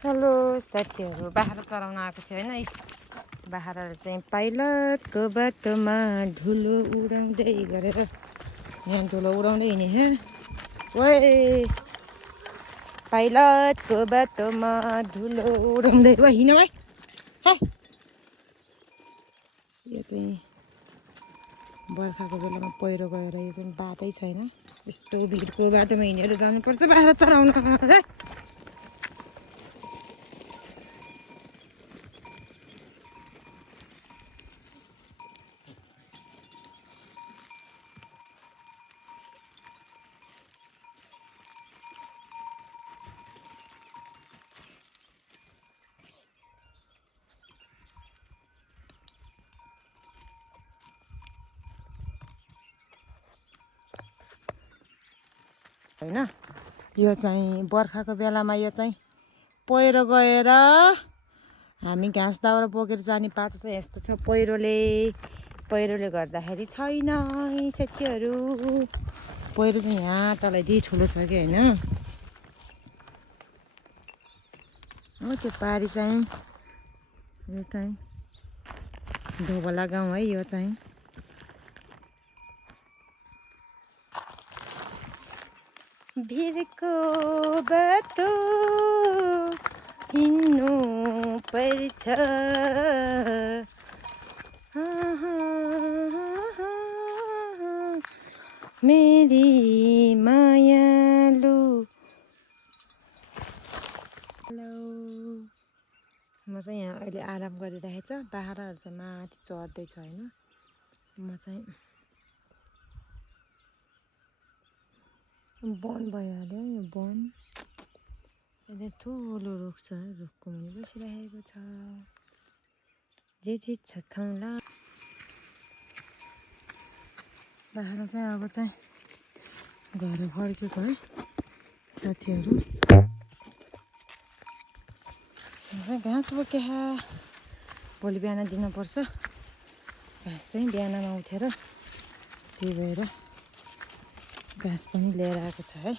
Hello साथीहरू, बाख्रा चराउन आएको थियो होइन। बाख्राहरू चाहिँ पाइलटको बाटोमा धुलो उडाउँदै गरेर यहाँ धुलो उडाउँदै हिँडेँ। ओए पाइलटको बाटोमा धुलो उडाउँदै हिँड्यो है। यो चाहिँ बर्खाको बेलामा पहिरो गएर यो चाहिँ बाटै छैन, यस्तो भिडको बाटोमा हिँडेर जानुपर्छ बाख्रा चराउन है। होइन यो चाहिँ बर्खाको बेलामा यो चाहिँ पहिरो गएर हामी घाँस दाउरा बोकेर जाने बाटो चाहिँ यस्तो छ। पहिरोले गर्दाखेरि छैन है साथीहरू। पहिरो चाहिँ यहाँ तलैदेखि ठुलो छ कि होइन। हो त्यो पारी चाहिँ यो चाहिँ धोबला गाउँ है। यो चाहिँ भिरको बाटो हिँड्नु पर्छ, मेरी मायालु। हेलो, म चाहिँ यहाँ अहिले आराम गरिरहेको छ। बाख्राहरू चाहिँ माथि चढ्दैछ होइन। म चाहिँ वन भइहाल्यो यो वन। अहिले ठुलो रुख छ, रुखको मुनि बसिरहेको छ। जे चिज छ खाउँला। बाख्रा चाहिँ अब चाहिँ घर फर्केको है साथीहरू। घाँस बोके भोलि बिहान दिनुपर्छ घाँस चाहिँ। बिहानमा उठेर त्यही भएर घाँस पनि लिएर आएको छ है।